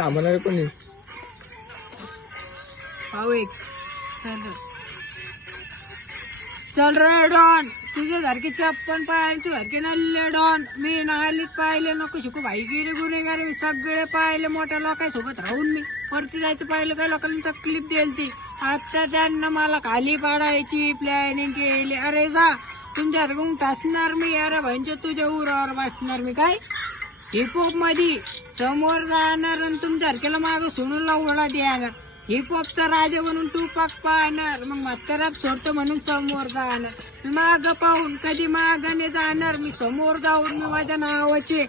थांबणार कोणी भाऊ एक चल रे डॉन तुझे सारखे चप्पन पाहिले तू सारखे नल्ले डॉन मी नालीच पाहिले नको शिकू भाई गिरे गुन्हेगार मी सगळे पाहिले मोठ्या लोकांसोबत राहून मी वरती जायचं पाहिलं काय लोकांना तकलीफ देईल ती आता त्यांना मला खाली पाडायची प्लॅनिंग केली अरे जा तुमच्या सारखं टासणार मी अरे म्हणजे तुझ्या उरावर बसणार मी काय हिपहॉप मध्ये समोर जाणार आणि तुमच्या सारख्याला मागं सोडून लावला देणार हिपहॉपचा राजा म्हणून तू पाक पाहणार मग म्हातारा सोडतो म्हणून समोर जाणार माग पाहून कधी मागाने जाणार मी समोर जाऊन मी माझ्या नावाचे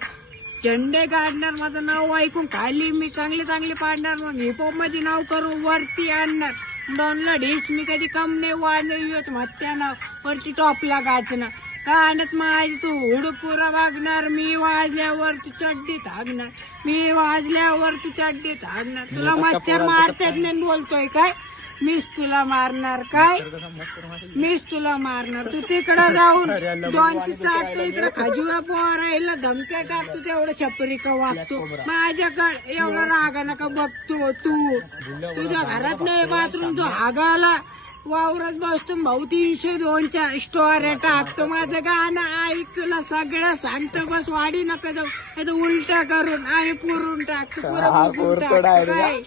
झेंडे काढणार माझं नाव ऐकून खाली मी चांगले चांगले पाडणार मग हिपहॉप मध्ये नाव करून वरती आणणार डॉनला ढीस मी कधी कम नाही वाजत म्हात्या नाव वरती टॉपला गाचणार कानात माझी तू हुडपुरा वागणार मी वाजल्यावर तू चड्डीत हागणार मी वाजल्यावर तू चड्डीत हागणार तुला मच्छर मारतात नाही बोलतोय काय मीच तुला मारणार काय मीच तुला मारणार तू तिकडं जाऊन दोनशे चाटतो इकडं खजुरा पोरायला धमक्या टाकतो तेवढं छपरी का वागतो माझ्याकडे एवढा रागा नका बघतो तू तुझ्या घरात नाही बाथरूम तू हागाला वावरात बसतो भाऊ 302 स्टोऱ्या टाकतो माझं गाणं ऐकलं सगळं सांगतो बस वाढी नका जाऊ उलट करून आणि पुरून टाकतो पुरं काय